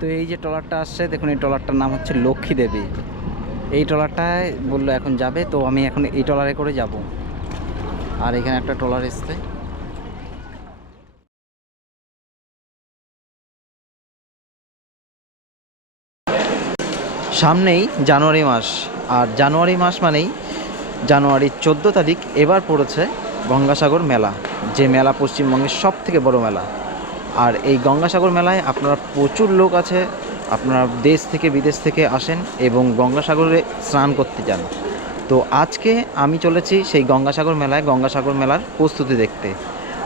তো এই যে ট্রলারটা আসছে, দেখুন এই ট্রলারটার নাম হচ্ছে লক্ষ্মী দেবী। এই ট্রলারটায় বলল এখন যাবে, তো আমি এখন এই ট্রলারে করে যাব। আর এখানে একটা ট্রলার এসছে। সামনেই জানুয়ারি মাস, আর জানুয়ারি মাস মানেই জানুয়ারির চোদ্দ তারিখ, এবার পড়েছে গঙ্গাসাগর মেলা, যে মেলা পশ্চিমবঙ্গের সব থেকে বড় মেলা। আর এই গঙ্গাসাগর মেলায় আপনারা প্রচুর লোক আছে, আপনারা দেশ থেকে বিদেশ থেকে আসেন এবং গঙ্গাসাগরে স্নান করতে যান। তো আজকে আমি চলেছি সেই গঙ্গাসাগর মেলায়, গঙ্গাসাগর মেলার প্রস্তুতি দেখতে।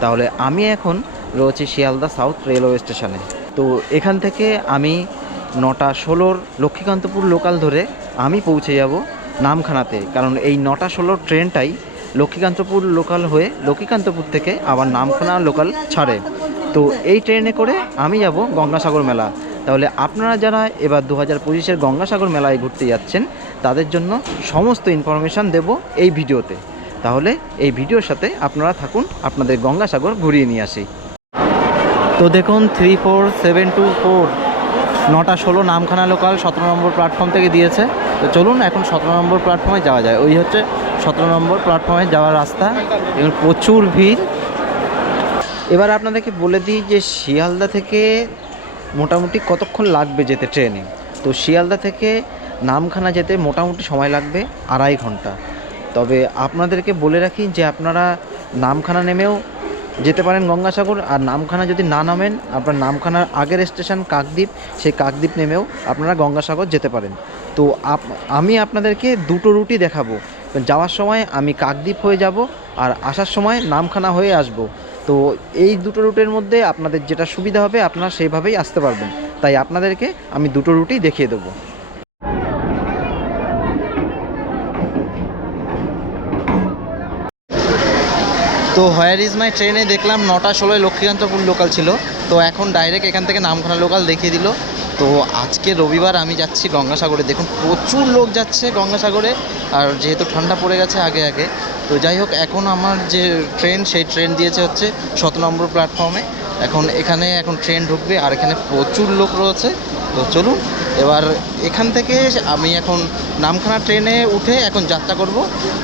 তাহলে আমি এখন রয়েছি শিয়ালদা সাউথ রেলওয়ে স্টেশনে। তো এখান থেকে আমি নটা ষোলোর লক্ষ্মীকান্তপুর লোকাল ধরে আমি পৌঁছে যাব নামখানাতে। কারণ এই নটা ষোলোর ট্রেনটাই লক্ষ্মীকান্তপুর লোকাল হয়ে লক্ষ্মীকান্তপুর থেকে আবার নামখানা লোকাল ছাড়ে। তো এই ট্রেনে করে আমি যাব গঙ্গাসাগর মেলা। তাহলে আপনারা যারা এবার দু হাজার পঁচিশের গঙ্গাসাগর মেলায় ঘুরতে যাচ্ছেন, তাদের জন্য সমস্ত ইনফরমেশান দেব এই ভিডিওতে। তাহলে এই ভিডিওর সাথে আপনারা থাকুন, আপনাদের গঙ্গাসাগর ঘুরিয়ে নিয়ে আসি। তো দেখুন three four seven two four নটা ষোলো নামখানা লোকাল সতেরো নম্বর প্ল্যাটফর্ম থেকে দিয়েছে। তো চলুন, এখন সতেরো নম্বর প্ল্যাটফর্মে যাওয়া যায়। ওই হচ্ছে সতেরো নম্বর প্ল্যাটফর্মে যাওয়ার রাস্তা। এবং প্রচুর ভিড়। এবার আপনাদেরকে বলে দিই যে শিয়ালদা থেকে মোটামুটি কতক্ষণ লাগবে যেতে ট্রেনে? তো শিয়ালদা থেকে নামখানা যেতে মোটামুটি সময় লাগবে আড়াই ঘণ্টা। তবে আপনাদেরকে বলে রাখি যে আপনারা নামখানা নেমেও যেতে পারেন গঙ্গাসাগর, আর নামখানা যদি না নামেন, আপনার নামখানার আগের স্টেশন কাকদ্বীপ, সেই কাকদ্বীপ নেমেও আপনারা গঙ্গাসাগর যেতে পারেন। তো আপ- আমি আপনাদেরকে দুটো রুটই দেখাবো। যাওয়ার সময় আমি কাকদ্বীপ হয়ে যাব, আর আসার সময় নামখানা হয়ে আসব। তো এই দুটো রুটের মধ্যে আপনাদের যেটা সুবিধা হবে, আপনারা সেইভাবেই আসতে পারবেন। তাই আপনাদেরকে আমি দুটো রুটই দেখিয়ে দেবো। তো হোয়ার ইজ মাই ট্রেনে দেখলাম নটা ষোলোয় লক্ষ্মীকান্তপুর লোকাল ছিল। তো এখন ডাইরেক্ট এখান থেকে নামখানা লোকাল দেখিয়ে দিল। তো আজকে রবিবার আমি যাচ্ছি গঙ্গাসাগরে। দেখুন, প্রচুর লোক যাচ্ছে গঙ্গাসাগরে। আর যেহেতু ঠান্ডা পড়ে গেছে আগে আগে তো যাই হোক, এখন আমার যে ট্রেন সেই ট্রেন দিয়েছে হচ্ছে শত নম্বর প্ল্যাটফর্মে এখন এখানে এখন ট্রেন ঢুকবে, আর এখানে প্রচুর লোক রয়েছে। তো চলুন, এবার এখান থেকে আমি এখন নামখানা ট্রেনে উঠে এখন যাত্রা করব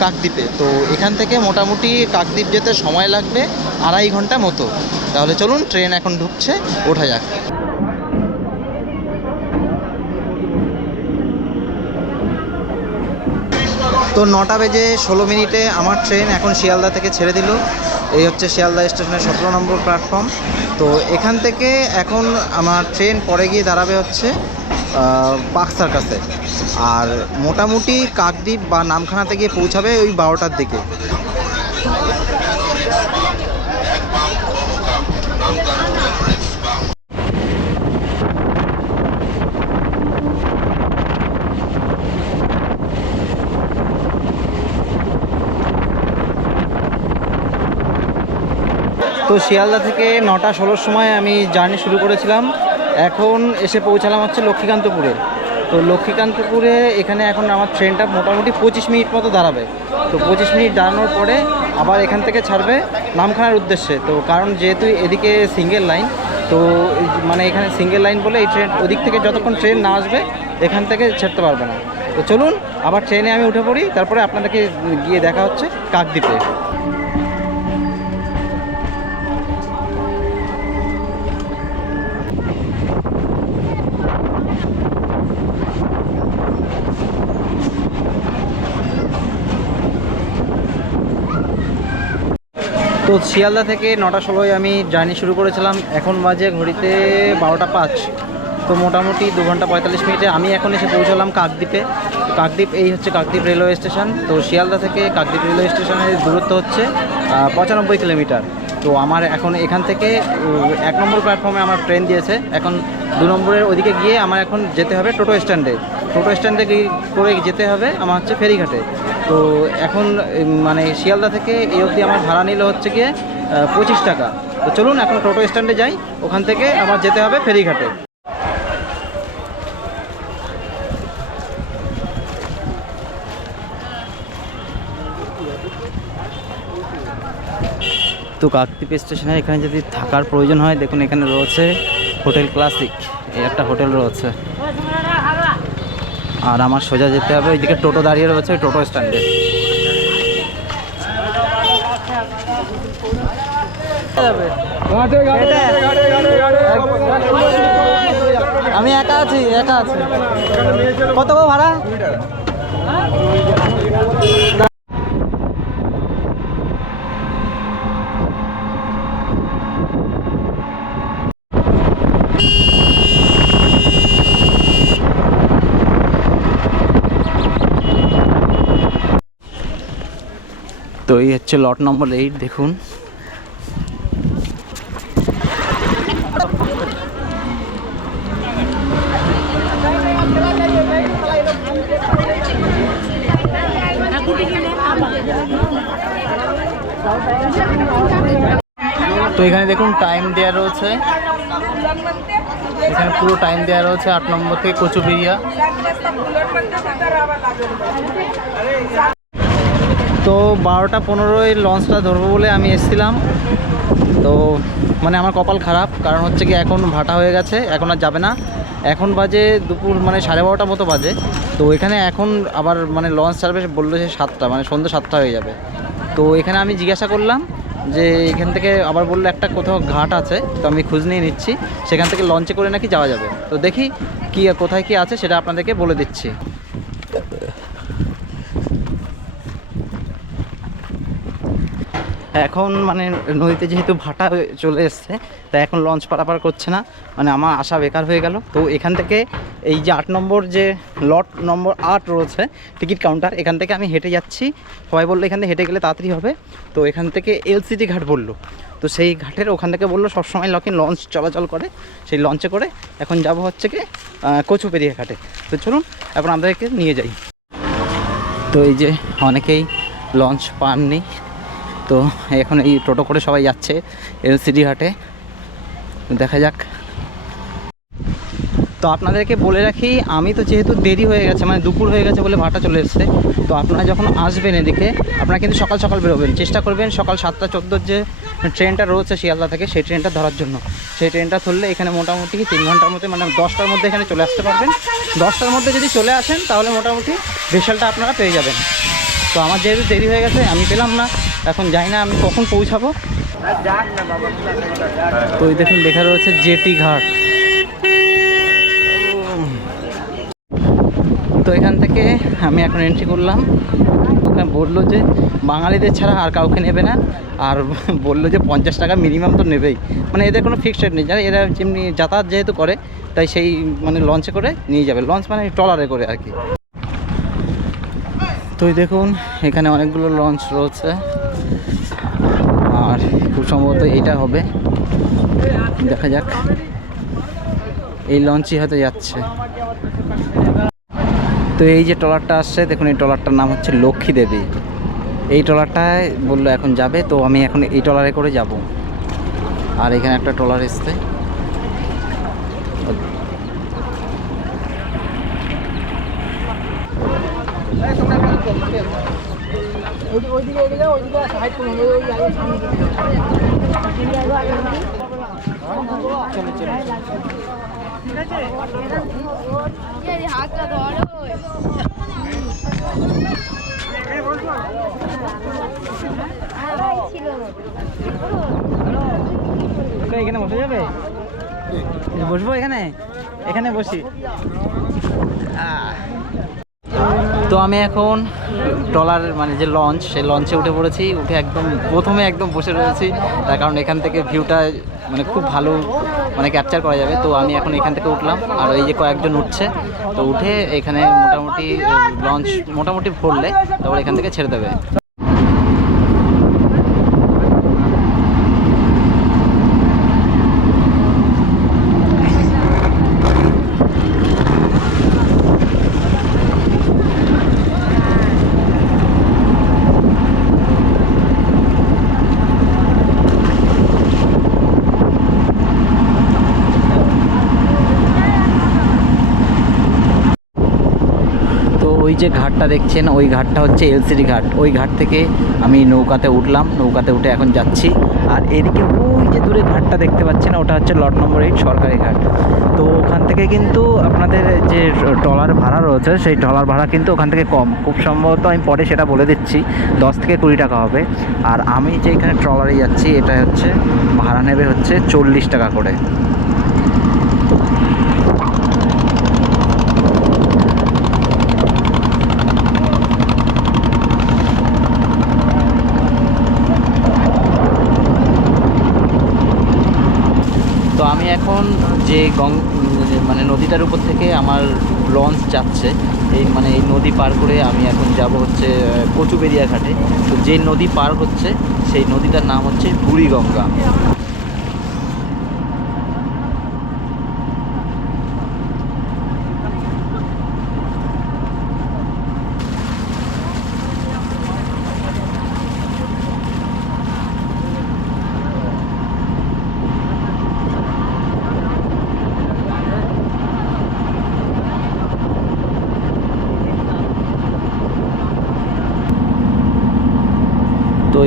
কাকদ্বীপে। তো এখান থেকে মোটামুটি কাকদ্বীপ যেতে সময় লাগবে আড়াই ঘণ্টা মতো। তাহলে চলুন ট্রেন এখন ঢুকছে, ওঠা যাক। তো নটা বেজে ষোলো মিনিটে আমার ট্রেন এখন শিয়ালদা থেকে ছেড়ে দিল। এই হচ্ছে শিয়ালদা স্টেশনের সতেরো নম্বর প্ল্যাটফর্ম। তো এখান থেকে এখন আমার ট্রেন পরে গিয়ে দাঁড়াবে হচ্ছে বাক্সার কাছে। আর মোটামুটি কাকদ্বীপ বা নামখানাতে গিয়ে পৌঁছাবে ওই বারোটার দিকে। তো শিয়ালদা থেকে নটা ষোলোর সময় আমি জার্নি শুরু করেছিলাম। এখন এসে পৌঁছালাম হচ্ছে লক্ষ্মীকান্তপুরে। তো লক্ষ্মীকান্তপুরে এখানে এখন আমার ট্রেনটা মোটামুটি পঁচিশ মিনিট মতো দাঁড়াবে। তো পঁচিশ মিনিট দাঁড়ানোর পরে আবার এখান থেকে ছাড়বে নামখানার উদ্দেশ্যে। তো কারণ যেহেতু এদিকে সিঙ্গেল লাইন তো মানে এখানে সিঙ্গেল লাইন বলে এই ট্রেন ওদিক থেকে যতক্ষণ ট্রেন না আসবে, এখান থেকে ছাড়তে পারবে না। তো চলুন, আবার ট্রেনে আমি উঠে পড়ি, তারপরে আপনাদেরকে গিয়ে দেখা হচ্ছে কাকদ্বীপে। শিয়ালদা থেকে নটা ষোলোয় আমি জার্নি শুরু করেছিলাম। এখন বাজে ঘড়িতে বারোটা পাঁচ। তো মোটামুটি দু ঘণ্টা পঁয়তাল্লিশ মিনিটে আমি এখন এসে পৌঁছালাম কাকদ্বীপে। কাকদ্বীপ, এই হচ্ছে কাকদ্বীপ রেলওয়ে স্টেশন। তো শিয়ালদা থেকে কাকদ্বীপ রেলওয়ে স্টেশনের দূরত্ব হচ্ছে পঁচানব্বই কিলোমিটার। তো আমার এখন এখান থেকে এক নম্বর প্ল্যাটফর্মে আমার ট্রেন দিয়েছে। এখন দু নম্বরের ওদিকে গিয়ে আমার এখন যেতে হবে টোটো স্ট্যান্ডে। টোটো স্ট্যান্ডে করে যেতে হবে আমার হচ্ছে ফেরিঘাটে। তো এখন মানে শিয়ালদা থেকে এই অবধি আমার ভাড়া নিল হচ্ছে গিয়ে পঁচিশ টাকা। তো চলুন এখন টোটো স্ট্যান্ডে যাই, ওখান থেকে আমার যেতে হবে ফেরিঘাটে। তো কাকদ্বীপ স্টেশনে এখানে যদি থাকার প্রয়োজন হয়, দেখুন এখানে রয়েছে হোটেল ক্লাসিক। এই একটা হোটেল রয়েছে। আর আমার সোজা যেতে হবে, ওইদিকে টোটো দাঁড়িয়ে রয়েছে টোটো স্ট্যান্ডে। আমি একা আছি একা আছি। কত ভাড়া? এই হচ্ছে লট নম্বর এইট, দেখুন। তো এখানে দেখুন টাইম দেওয়া রয়েছে। এখানে পুরো টাইম দেওয়া রয়েছে আট নম্বর থেকে কচুবিরিয়া তো বারোটা পনেরোই লঞ্চটা ধরবো বলে আমি এসেছিলাম। তো মানে আমার কপাল খারাপ, কারণ হচ্ছে কি এখন ভাটা হয়ে গেছে, এখন আর যাবে না। এখন বাজে দুপুর মানে সাড়ে বারোটা মতো বাজে। তো এখানে এখন আবার মানে লঞ্চ সার্ভিস বলল যে সাতটা মানে সন্ধ্যে সাতটা হয়ে যাবে। তো এখানে আমি জিজ্ঞাসা করলাম যে এখান থেকে আবার বলল একটা কোথাও ঘাট আছে, তো আমি খোঁজ নিয়ে নিচ্ছি। সেখান থেকে লঞ্চে করে নাকি যাওয়া যাবে। তো দেখি কি, কোথায় কি আছে সেটা আপনাদেরকে বলে দিচ্ছি। এখন মানে নদীতে যেহেতু ভাটা চলে এসছে তাই এখন লঞ্চ পারাপার করছে না। মানে আমার আশা বেকার হয়ে গেল। তো এখান থেকে এই যে আট নম্বর যে লট নম্বর আট রয়েছে টিকিট কাউন্টার এখান থেকে আমি হেঁটে যাচ্ছি। সবাই বলল এখান থেকে হেঁটে গেলে তাড়াতাড়ি হবে। তো এখান থেকে এলসিটি ঘাট বলল। তো সেই ঘাটের ওখান থেকে বলল সবসময় লকিন লঞ্চ চলাচল করে। সেই লঞ্চে করে এখন যাব হচ্ছে কি কচুপেরিয়া ঘাটে। তো চলুন, এখন আমাদেরকে নিয়ে যাই। তো এই যে অনেকেই লঞ্চ পাননি। তো এখন এই টোটো করে সবাই যাচ্ছে এলসিডি ঘাটে দেখা যাক। তো আপনাদেরকে বলে রাখি, আমি তো যেহেতু দেরি হয়ে গেছে মানে দুপুর হয়ে গেছে বলে ভাটা চলে এসছে, তো আপনারা যখন আসবেন এদিকে, আপনারা কিন্তু সকাল সকাল বেরোবেন। চেষ্টা করবেন সকাল সাতটা চোদ্দোর যে ট্রেনটা রয়েছে শিয়ালদা থেকে, সেই ট্রেনটা ধরার জন্য। সেই ট্রেনটা ধরলে এখানে মোটামুটি তিন ঘণ্টার মধ্যে মানে দশটার মধ্যে এখানে চলে আসতে পারবেন। দশটার মধ্যে যদি চলে আসেন, তাহলে মোটামুটি ভেসেলটা আপনারা পেয়ে যাবেন। তো আমার যেহেতু দেরি হয়ে গেছে, আমি পেলাম না। এখন জানি না, আমি কখন পৌঁছাবো? তো ওই দেখুন, লেখা রয়েছে জেটি ঘাট। তো এখান থেকে আমি এখন এন্ট্রি করলাম। ওখানে বলল যে, বাঙালিদের ছাড়া আর কাউকে নেবে না, আর বলল যে, পঞ্চাশ টাকা মিনিমাম তো নেবেই। মানে এদের কোনো ফিক্সড রেট নেই। জানে এরা যেমনি যাতায়াত যেহেতু করে, তাই সেই মানে লঞ্চে করে নিয়ে যাবে। লঞ্চ মানে ট্রলারে করে আর কি। তো দেখুন, এখানে অনেকগুলো লঞ্চ রয়েছে। আর খুব সম্ভবত এটা হবে। দেখা যাক। এই লঞ্চই হয়তো যাচ্ছে। তো এই যে ট্রলারটা আসছে, দেখুন এই ট্রলারটার নাম হচ্ছে লক্ষ্মী দেবী। এই ট্রলারটায় বলল এখন যাবে, তো আমি এখন এই ট্রলারে করে যাব। আর এখানে একটা ট্রলার এসছে। হাতটা এখানে বসে যাবে? বসবো এখানে? এখানে বসি। আহ। তো আমি এখন ট্রলার মানে যে লঞ্চ সেই লঞ্চে উঠে পড়েছি। উঠে একদম, প্রথমে একদম বসে রয়েছি। তার কারণ এখান থেকে ভিউটা মানে খুব ভালো মানে ক্যাপচার করা যাবে। তো আমি এখন এখান থেকে উঠলাম। আর এই যে কয়েকজন উঠছে, তো উঠে এখানে মোটামুটি লঞ্চ মোটামুটি ভরলে, তারপর এখান থেকে ছেড়ে দেবে তো ওই যে ঘাটটা দেখছেন, ওই ঘাটটা হচ্ছে এলসিডি ঘাট। ওই ঘাট থেকে আমি নৌকাতে উঠলাম, নৌকাতে উঠে এখন যাচ্ছি। আর এদিকে ওই যে দূরে ঘাটটা দেখতে পাচ্ছেন, ওটা হচ্ছে লট নম্বর এইট সরকারি ঘাট। তো ওখান থেকে কিন্তু আপনাদের যে ট্রলার ভাড়া রয়েছে, সেই ট্রলার ভাড়া কিন্তু ওখান থেকে কম। খুব সম্ভবত আমি পরে সেটা বলে দিচ্ছি, দশ থেকে কুড়ি টাকা হবে। আর আমি যে এখানে ট্রলারে যাচ্ছি, এটা হচ্ছে ভাড়া নেবে হচ্ছে চল্লিশ টাকা করে তো আমি এখন যে গং নদীটার উপর থেকে আমার লঞ্চ যাচ্ছে। এই মানে এই নদী পার করে আমি এখন যাব হচ্ছে কচুবেরিয়া ঘাটে তো যে নদী পার হচ্ছে, সেই নদীটার নাম হচ্ছে বুড়িগঙ্গা।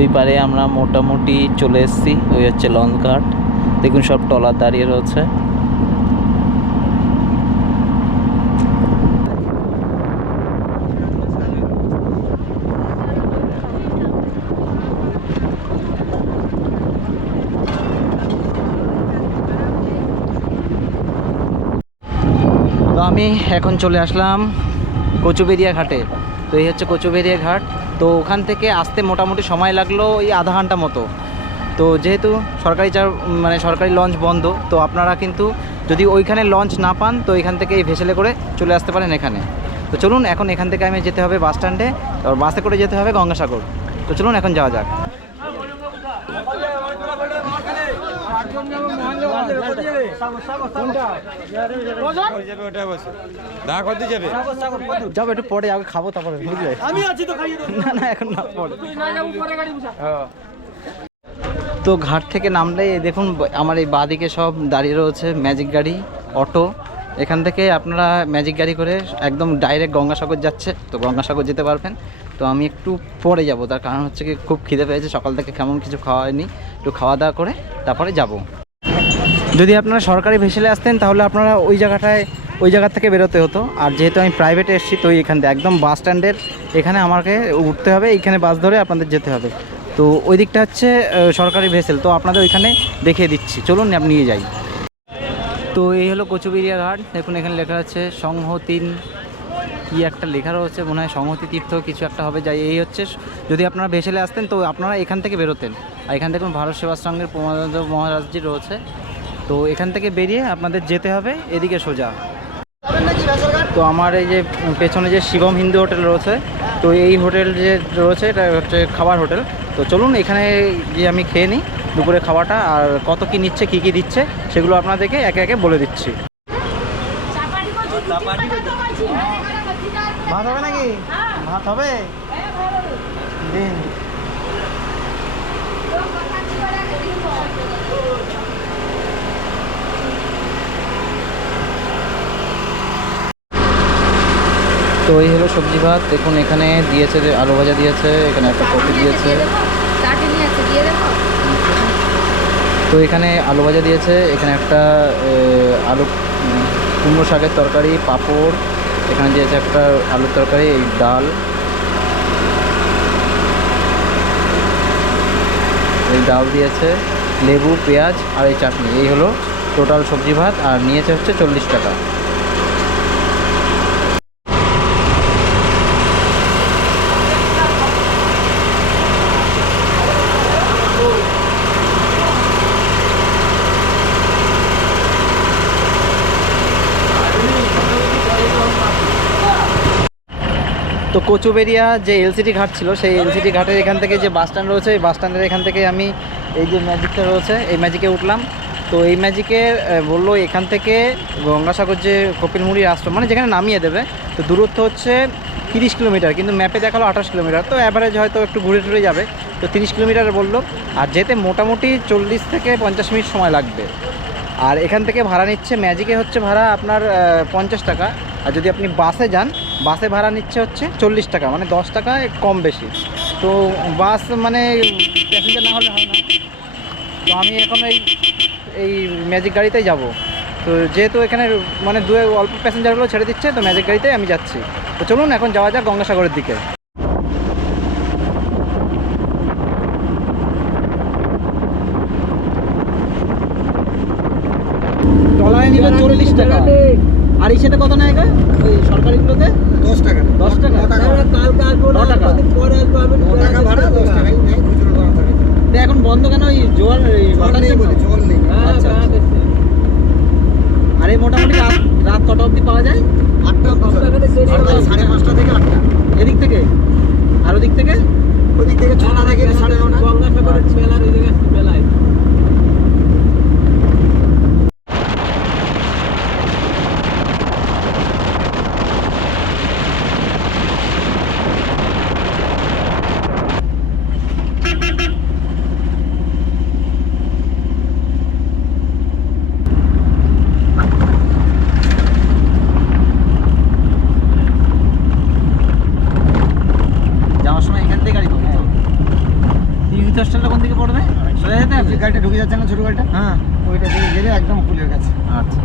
এই পারে আমরা মোটামুটি চলে এসেছি, ওই হচ্ছে লঞ্চ ঘাট দেখুন সব টলার দাঁড়িয়ে রয়েছে। আমি এখন চলে আসলাম কচুবেরিয়া ঘাটে। তো এই হচ্ছে কচুবেরিয়া ঘাট। তো ওখান থেকে আসতে মোটামুটি সময় লাগল ওই আধা ঘণ্টা মতো। তো যেহেতু সরকারি চার মানে সরকারি লঞ্চ বন্ধ, তো আপনারা কিন্তু যদি ওইখানে লঞ্চ না পান, তো এখান থেকে এই ভেসেলে করে চলে আসতে পারেন এখানে। তো চলুন, এখন এখান থেকে আমি যেতে হবে বাস স্ট্যান্ডে বাসে করে যেতে হবে গঙ্গাসাগর। তো চলুন, এখন যাওয়া যাক দা করতে একটু পরে আগে খাব তারপরে তো না এখন তো ঘাট থেকে নামলে দেখুন, আমার এই বাদিকে সব দাঁড়িয়ে রয়েছে ম্যাজিক গাড়ি অটো এখান থেকে আপনারা ম্যাজিক গাড়ি করে একদম ডাইরেক্ট গঙ্গাসাগর যাচ্ছে, তো গঙ্গাসাগর যেতে পারবেন। তো আমি একটু পরে যাব, তার কারণ হচ্ছে কি খুব খিদে পেয়েছে, সকাল থেকে কেমন কিছু খাওয়া হয়নি। একটু খাওয়া দাওয়া করে তারপরে যাব। যদি আপনারা সরকারি ভেসেলে আসতেন, তাহলে আপনারা ওই জায়গাটায়, ওই জায়গা থেকে বেরোতে হতো। আর যেহেতু আমি প্রাইভেটে এসেছি, তো এখান থেকে একদম বাস স্ট্যান্ডের এখানে আমাকে উঠতে হবে, এইখানে বাস ধরে আপনাদের যেতে হবে। তো ওই দিকটা হচ্ছে সরকারি ভেসেল। তো আপনাদের ওইখানে দেখিয়ে দিচ্ছি। চলুন আপনি নিয়ে যাই। তো এই হলো কচুবেরিয়া ঘাট। দেখুন, এখানে লেখা আছে, সংহতিন কি একটা লেখা রয়েছে, মনে হয় সংহতি তীর্থ, কিছু একটা হবে। যাই, এই হচ্ছে, যদি আপনারা ভেসেলে আসতেন, তো আপনারা এখান থেকে বেরোতেন। আর এখান থেকে ভারত সেবাশ্রমের প্রমানন্দ মহারাজজি রয়েছে। তো এখান থেকে বেরিয়ে আপনাদের যেতে হবে, এদিকে সোজা। তো আমার এই যে পেছনে যে শিবম হিন্দু হোটেল রয়েছে, তো এই হোটেল যে রয়েছে, এটা হচ্ছে খাবার হোটেল। তো চলুন, এখানে গিয়ে আমি খেয়ে নিই দুপুরে খাওয়াটা, আর কত কি নিচ্ছে, কি কি দিচ্ছে, সেগুলো আপনাদেরকে একে একে বলে দিচ্ছি। ভাত হবে নাকি? ভাত হবে? দিন। তো এই হলো সবজি ভাত। দেখুন, এখানে দিয়েছে যে আলু ভাজা দিয়েছে, এখানে একটা কপি দিয়েছে। তো এখানে আলু ভাজা দিয়েছে, এখানে একটা আলু কুমড়ো শাকের তরকারি, পাঁপড়, এখানে দিয়েছে একটা আলুর তরকারি, এই ডাল। এই ডাল দিয়েছে, লেবু, পেঁয়াজ আর এই চাটনি। এই হলো টোটাল সবজি ভাত, আর নিয়েছে হচ্ছে চল্লিশ টাকা। তো কচুবেরিয়া যে এলসিটি ঘাট ছিল, সেই এলসিটি ঘাটের এখান থেকে যে বাস স্ট্যান্ড রয়েছে, এই বাস স্ট্যান্ডের এখান থেকে আমি এই যে ম্যাজিকটা রয়েছে, এই ম্যাজিকে উঠলাম। তো এই ম্যাজিকে বলল এখান থেকে গঙ্গাসাগর যে কপিলমুড়ির আশ্রম মানে যেখানে নামিয়ে দেবে, তো দূরত্ব হচ্ছে তিরিশ কিলোমিটার, কিন্তু ম্যাপে দেখাল আঠাশ কিলোমিটার। তো অ্যাভারেজ হয়তো একটু ঘুরে টুরে যাবে, তো তিরিশ কিলোমিটার বলল, আর যেতে মোটামুটি চল্লিশ থেকে পঞ্চাশ মিনিট সময় লাগবে। আর এখান থেকে ভাড়া নিচ্ছে, ম্যাজিকে হচ্ছে ভাড়া আপনার পঞ্চাশ টাকা। আর যদি আপনি বাসে যান বাসে ভাড়া নিচ্ছে হচ্ছে চল্লিশ টাকা মানে দশ টাকা কম বেশি। তো বাস মানে প্যাসেঞ্জার না হলে হয় না। তো আমি এখন এই এই ম্যাজিক গাড়িতেই যাব। তো যেহেতু এখানে মানে দু অল্প প্যাসেঞ্জারগুলো ছেড়ে দিচ্ছে, তো ম্যাজিক গাড়িতে আমি যাচ্ছি। তো চলুন এখন যাওয়া যাক গঙ্গাসাগরের দিকে। চল্লিশ টাকা। আর এই সেটা কত নেয় গো ওই সরকারিগুলোতে? দশ টাকা। দশ টাকা। ন টাকা। ন টাকা। ন টাকা ভাড়া দশ টাকাই নেয় খুচরো করা এখন বন্ধ কেন? ওই জোয়ার এই জল নেই বলে জল নেই। আচ্ছা আচ্ছা। আর এই মোটামুটি রাত রাত কটা অবধি পাওয়া যায়? আটটা সাড়ে পাঁচটা থেকে আটটা। এদিক থেকে? আর ওদিক থেকে? ওদিক থেকে ছটা থেকে সাড়ে নটা যাওয়ার সময় এখান থেকে গাড়ি করব ইউথ হোস্টেলটা কোন দিকে পড়বে সোজা যেতে হবে যে গাড়িটা ঢুকে যাচ্ছে না ছোট গাড়িটা হ্যাঁ ওইটা থেকে গেলে একদম পুলের কাছে আচ্ছা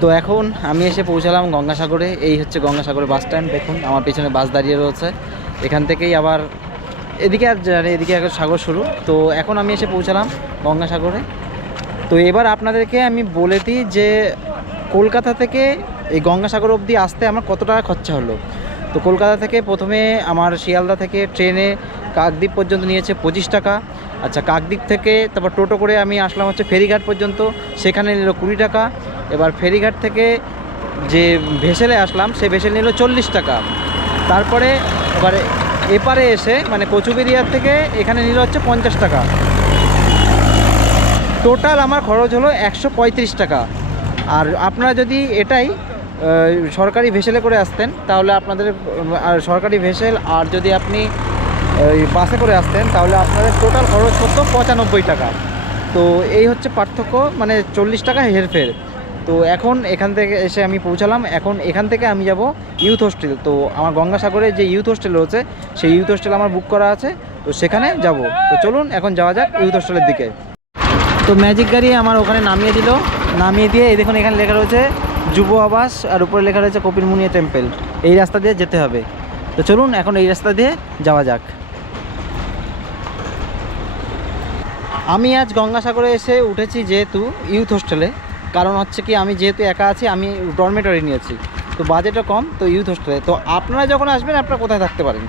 তো এখন আমি এসে পৌঁছালাম গঙ্গাসাগরে। এই হচ্ছে গঙ্গাসাগরের বাস স্ট্যান্ড, দেখুন, আমার পেছনে বাস দাঁড়িয়ে রয়েছে। এখান থেকেই আবার এদিকে আর যা- এদিকে এখন সাগর শুরু। তো এখন আমি এসে পৌঁছালাম গঙ্গাসাগরে। তো এবার আপনাদেরকে আমি বলে দিই যে, কলকাতা থেকে এই গঙ্গাসাগর অবধি আসতে আমার কত টাকা খরচা হলো? তো কলকাতা থেকে প্রথমে আমার শিয়ালদা থেকে ট্রেনে কাকদ্বীপ পর্যন্ত নিয়েছে পঁচিশ টাকা। আচ্ছা কাকদ্বীপ থেকে তারপর টোটো করে আমি আসলাম হচ্ছে ফেরিঘাট পর্যন্ত। সেখানে নিল কুড়ি টাকা। এবার ফেরিঘাট থেকে যে ভেসেলে আসলাম, সে ভেসেল নিল চল্লিশ টাকা। তারপরে এবারে এপারে এসে মানে কচুবেরিয়ার থেকে এখানে নিল হচ্ছে পঞ্চাশ টাকা। টোটাল আমার খরচ হলো একশো পঁয়ত্রিশ টাকা। আর আপনারা যদি এটাই সরকারি ভেসেলে করে আসতেন, তাহলে আপনাদের সরকারি ভেসেল, আর যদি আপনি ওই বাসে করে আসতেন, তাহলে আপনাদের টোটাল খরচ হতো পঁচানব্বই টাকা। তো এই হচ্ছে পার্থক্য মানে চল্লিশ টাকা হেরফের। তো এখন এখান থেকে এসে আমি পৌঁছালাম, এখন এখান থেকে আমি যাব ইউথ হোস্টেল তো আমার গঙ্গাসাগরে যে ইউথ হোস্টেল রয়েছে, সেই ইউথ হোস্টেল আমার বুক করা আছে, তো সেখানে যাব। তো চলুন, এখন যাওয়া যাক ইউথ হোস্টেলের দিকে। তো ম্যাজিক গাড়ি আমার ওখানে নামিয়ে দিল। নামিয়ে দিয়ে এই দেখুন, এখানে লেখা রয়েছে যুব আবাস, আর উপরে লেখা রয়েছে কপির মুনিয়া টেম্পল এই রাস্তা দিয়ে যেতে হবে। তো চলুন, এখন এই রাস্তা দিয়ে যাওয়া যাক। আমি আজ গঙ্গাসাগরে এসে উঠেছি যেহেতু ইউথ হোস্টেলে কারণ হচ্ছে কি, আমি যেহেতু একা আছি, আমি ডরমেটরি নিয়েছি। তো বাজেটও কম, তো ইউথ হোস্টেলে তো আপনারা যখন আসবেন, আপনারা কোথায় থাকতে পারেন?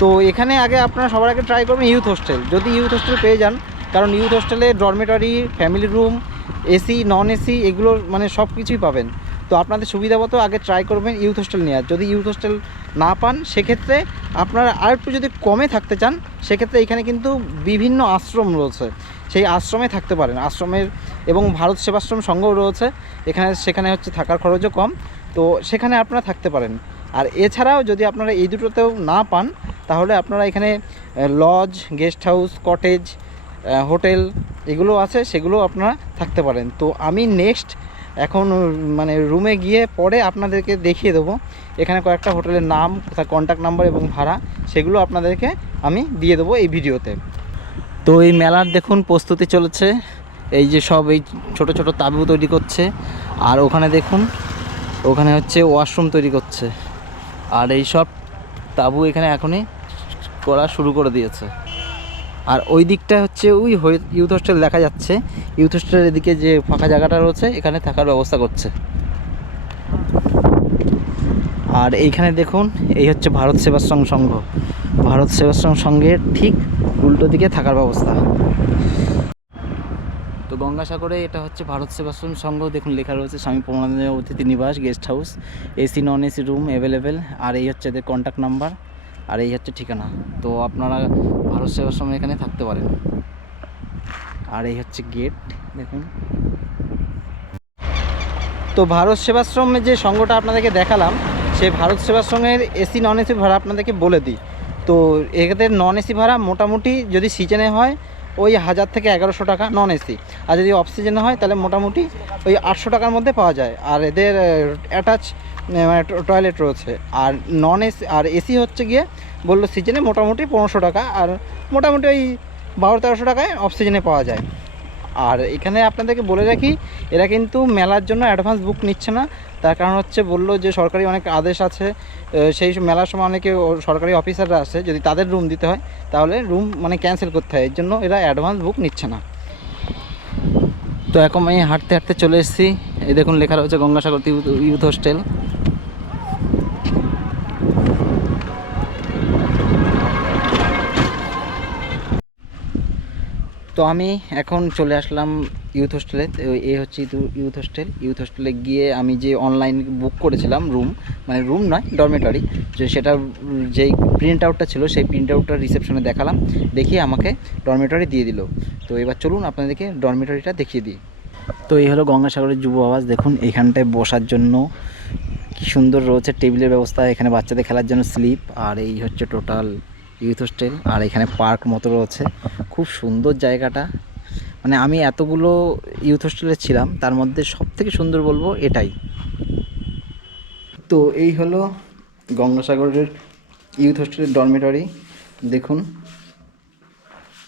তো এখানে আগে আপনারা সবার আগে ট্রাই করবেন ইউথ হোস্টেল যদি ইউথ হোস্টেল পেয়ে যান, কারণ ইউথ হোস্টেলে dormitory family room AC non AC এগুলো মানে সব কিছুই পাবেন। তো আপনাদের সুবিধা মতো আগে ট্রাই করবেন ইউথ হোস্টেল নেওয়ার যদি ইউথ হোস্টেল না পান, সেক্ষেত্রে আপনারা আর একটু যদি কমে থাকতে চান, সেক্ষেত্রে এখানে কিন্তু বিভিন্ন আশ্রম রয়েছে। সেই আশ্রমে থাকতে পারেন। আশ্রমের এবং ভারত সেবাশ্রম সংঘও রয়েছে। এখানে, সেখানে হচ্ছে থাকার খরচও কম। তো সেখানে আপনারা থাকতে পারেন। আর এছাড়াও যদি আপনারা এই দুটোতেও না পান, তাহলে আপনারা এখানে lodge guest house cottage hotel এগুলো আছে সেগুলো আপনারা থাকতে পারেন। তো আমি নেক্সট এখন মানে রুমে গিয়ে পরে আপনাদেরকে দেখিয়ে দেবো। এখানে কয়েকটা হোটেলের নাম কন্ট্যাক্ট নাম্বার এবং ভাড়া, সেগুলো আপনাদেরকে আমি দিয়ে দেবো এই ভিডিওতে তো এই মেলার দেখুন প্রস্তুতি চলেছে। এই যে সব এই ছোট ছোট তাবু তৈরি করছে। আর ওখানে দেখুন, ওখানে হচ্ছে ওয়াশরুম তৈরি করছে। আর এই সব তাঁবু এখানে এখনই করা শুরু করে দিয়েছে। আর ওই দিকটা হচ্ছে ওই ইউথ হোস্টেল দেখা যাচ্ছে। ইউথ হোস্টেলের এদিকে যে ফাঁকা জায়গাটা রয়েছে, এখানে থাকার ব্যবস্থা করছে। আর এইখানে দেখুন, এই হচ্ছে ভারত সেবাশ্রম সংঘ। ভারত সেবাশ্রম সংঘের ঠিক উল্টো দিকে থাকার ব্যবস্থা। তো গঙ্গাসাগরে এটা হচ্ছে ভারত সেবাশ্রম সংঘ দেখুন, লেখা রয়েছে Swami Pramananda Atithi Nivas, guest house, AC, non AC room available আর এই হচ্ছে এদের কন্ট্যাক্ট নাম্বার আর এই হচ্ছে ঠিকানা। তো আপনারা ভারত সেবাশ্রম এখানে থাকতে পারেন। আর এই হচ্ছে গেট দেখুন। তো ভারত সেবাশ্রমের যে সংঘটা আপনাদেরকে দেখালাম, সেই ভারত সেবাশ্রমের এসি, নন এসি ভাড়া আপনাদেরকে বলে দিই। তো এদের নন এসি ভাড়া মোটামুটি যদি সিজনে হয়, ওই হাজার থেকে এগারোশো টাকা নন এসি আর যদি অফ সিজনে হয়, তাহলে মোটামুটি ওই আটশো টাকার মধ্যে পাওয়া যায়। আর এদের অ্যাটাচ মানে টয়লেট রয়েছে। আর নন এসি আর এসি হচ্ছে গিয়ে, বলল সিজনে মোটামুটি পনেরোশো টাকা। আর মোটামুটি ওই বারো তেরোশো টাকায় অফ সিজনে পাওয়া যায়। আর এখানে আপনাদেরকে বলে রাখি, এরা কিন্তু মেলার জন্য অ্যাডভান্স বুক নিচ্ছে না। তার কারণ হচ্ছে বলল যে সরকারি অনেক আদেশ আছে সেই মেলার সময় অনেকে সরকারি অফিসাররা আছে যদি তাদের রুম দিতে হয়, তাহলে রুম মানে ক্যান্সেল করতে হয়। এর জন্য এরা অ্যাডভান্স বুক নিচ্ছে না। তো এখন আমি হাঁটতে হাঁটতে চলে এসেছি। এই দেখুন লেখা রয়েছে গঙ্গাসাগর ইউথ হোস্টেল তো আমি এখন চলে আসলাম ইউথ হোস্টেলে এই হচ্ছে ইউথ হোস্টেল ইউথ হোস্টেলে গিয়ে আমি যে অনলাইন বুক করেছিলাম রুম মানে রুম নয় ডরমেটরি যে সেটা যেই প্রিন্ট আউটটা ছিল, সেই প্রিন্ট আউটটা রিসেপশনে দেখালাম। দেখিয়ে আমাকে ডরমেটরি দিয়ে দিল। তো এবার চলুন আপনাদেরকে ডরমেটরিটা দেখিয়ে দিই। তো এই হলো গঙ্গাসাগরের যুব আবাস দেখুন, এখানটায় বসার জন্য কি সুন্দর রয়েছে। টেবিলের ব্যবস্থা, এখানে বাচ্চাদের খেলার জন্য স্লিপ আর এই হচ্ছে টোটাল ইউথ হোস্টেল, আর এখানে পার্ক মতো রয়েছে। খুব সুন্দর জায়গাটা। মানে আমি এতগুলো ইউথ হোস্টেলে ছিলাম, তার মধ্যে সব থেকে সুন্দর বলব এটাই। তো এই হলো গঙ্গাসাগরের ইউথ হোস্টেলের ডরমেটরি দেখুন,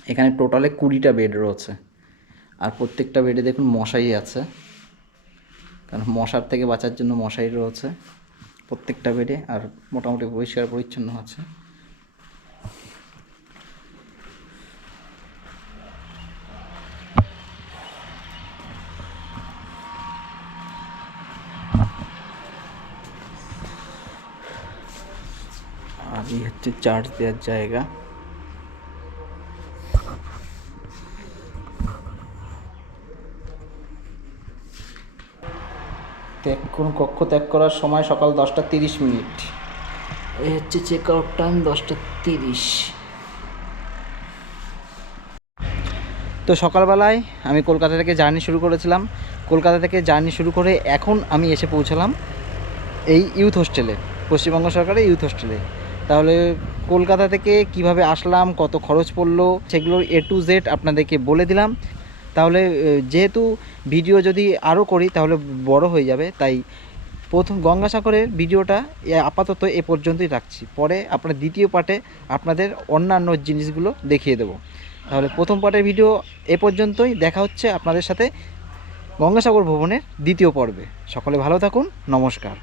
এখানে টোটালে কুড়িটা বেড রয়েছে। আর প্রত্যেকটা বেডে দেখুন মশাই আছে। কারণ মশার থেকে বাঁচার জন্য মশাই রয়েছে। প্রত্যেকটা বেডে আর মোটামুটি পরিষ্কার পরিচ্ছন্ন আছে। হচ্ছে চার্জ দেওয়ার জায়গা। ত্যাগ কোন কক্ষ ত্যাগ করার সময় সকাল দশটা তিরিশ মিনিট। এই হচ্ছে চেক আউট টাইম দশটা তিরিশ। তো সকালবেলায় আমি কলকাতা থেকে জার্নি শুরু করেছিলাম। কলকাতা থেকে জার্নি শুরু করে এখন আমি এসে পৌঁছালাম এই ইউথ হোস্টেলে পশ্চিমবঙ্গ সরকারের ইউথ হোস্টেলে তাহলে কলকাতা থেকে কীভাবে আসলাম, কত খরচ পড়ল সেগুলো এ টু জেড আপনাদেরকে বলে দিলাম। তাহলে যেহেতু ভিডিও যদি আরও করি, তাহলে বড় হয়ে যাবে। তাই প্রথম গঙ্গাসাগরের ভিডিওটা আপাতত এ পর্যন্তই রাখছি। পরে আপনার দ্বিতীয় পার্টে আপনাদের অন্যান্য জিনিসগুলো দেখিয়ে দেবো। তাহলে প্রথম পার্টের ভিডিও এ পর্যন্তই। দেখা হচ্ছে আপনাদের সাথে গঙ্গাসাগর ভবনের দ্বিতীয় পর্বে। সকলে ভালো থাকুন। নমস্কার।